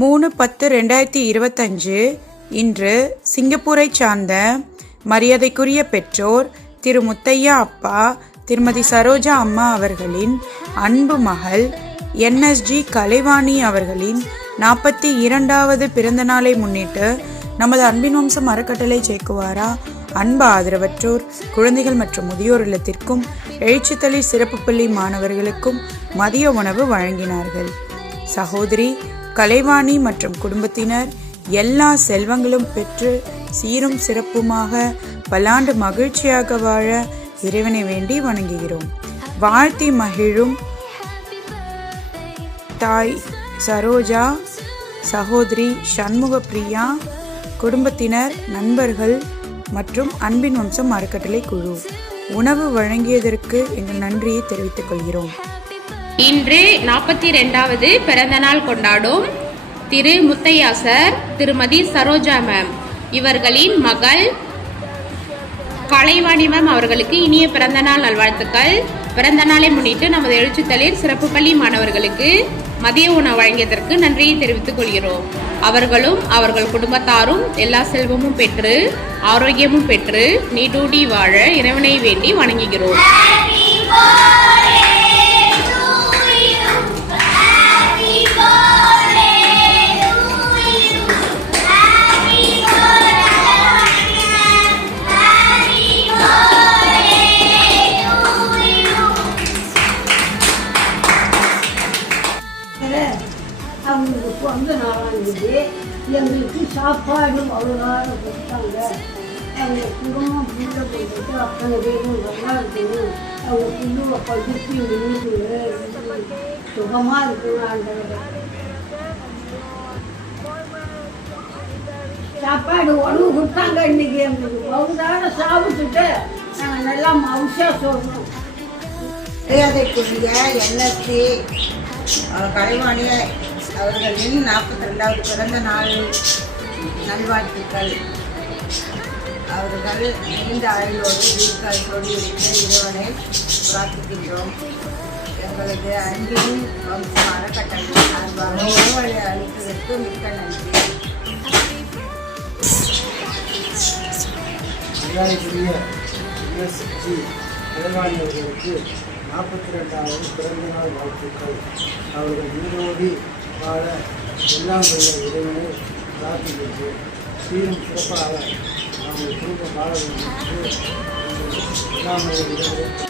மூணு பத்து ரெண்டாயிரத்தி இருபத்தஞ்சு இன்று சிங்கப்பூரை சார்ந்த மரியாதைக்குரிய பெற்றோர் திரு முத்தையா அப்பா திருமதி சரோஜா அம்மா அவர்களின் அன்பு மகள் என்எஸ்ஜி கலைவாணி அவர்களின் நாற்பத்தி இரண்டாவது பிறந்த நாளை முன்னிட்டு நமது அன்பின் வம்சம் அறக்கட்டளை சேக்குவாரா அன்பு ஆதரவற்றோர் குழந்தைகள் மற்றும் முதியோர் இல்லத்திற்கும் எழுச்சித்தளி சிறப்பு பள்ளி மாணவர்களுக்கும் மதிய உணவு வழங்கினார்கள். சகோதரி கலைவாணி மற்றும் குடும்பத்தினர் எல்லா செல்வங்களும் பெற்று சீரும் சிறப்புமாக பல்லாண்டு மகிழ்ச்சியாக வாழ இறைவனை வேண்டி வணங்குகிறோம். வாழ்த்தி மகிழும் தாய் சரோஜா சகோதரி சண்முக பிரியா குடும்பத்தினர் நண்பர்கள் மற்றும் அன்பின் வம்சம் அறக்கட்டளை குழு. உணவு வழங்கியதற்கு எங்கள் நன்றியை தெரிவித்துக் கொள்கிறோம். இன்று நாற்பத்தி ரெண்டாவது பிறந்தநாள் கொண்டாடும் திரு முத்தையா சார் திருமதி சரோஜா மேம் இவர்களின் மகள் கலைவாணி மேம் அவர்களுக்கு இனிய பிறந்தநாள் நல்வாழ்த்துக்கள். பிறந்த நாளை முன்னிட்டு நமது எழுச்சித்தளிர் சிறப்பு பள்ளி மாணவர்களுக்கு மதிய உணவு வழங்கியதற்கு நன்றியை தெரிவித்துக் கொள்கிறோம். அவர்களும் அவர்கள் குடும்பத்தாரும் எல்லா செல்வமும் பெற்று ஆரோக்கியமும் பெற்று நீடூடி வாழ இறைவனை வேண்டி வணங்குகிறோம். அவங்களுக்கு பிறந்த நாளாங்குது எங்களுக்கு சாப்பாடு அவ்வளோ கொடுத்தாங்க. அவங்க குடும்பம் புள்ள கொடுத்துட்டு அத்தனை பேரும் நல்லா இருக்கணும். அவங்க புள்ளுவை படுத்தி நின்று சுகமாக இருக்கணும் ஆண்டவரை. சாப்பாடு உணவு கொடுத்தாங்க இன்னைக்கு எங்களுக்கு. பகுதான சாப்பிட்டுட்டு நாங்கள் நல்லா மவுசியாக சொல்கிறோம் மரியாதைக்குரிய என்எஸ்சி கலைவாணியை அவர்களின் நாற்பத்தி ரெண்டாவது பிறந்த நாள் நல்வாழ்த்துக்கள். அவர்கள் நீண்ட ஆயுளோடு வீழ்காய்களோடு இருக்க இறைவனை பிரார்த்திக்கின்றோம். எங்களது அன்பின் வம்சம் அறக்கட்டளை சார்பாக உணவழி அளித்ததற்கு மிக்க நன்றி. மரியாதைக்குரிய எஸ்ஜி கலைவாணி நாற்பத்தி ரெண்டாவது பிறந்தநாள் வாழ்த்துக்கள். அவர்கள் நீரோடி வாழ எல்லாம் வல்ல இறைவனை பிரார்த்திக்கிறது சீரும் சிறப்பாக அவர்கள் குடும்பம் வாழ வேண்டும் என்று எல்லாம் வல்ல இறைவனை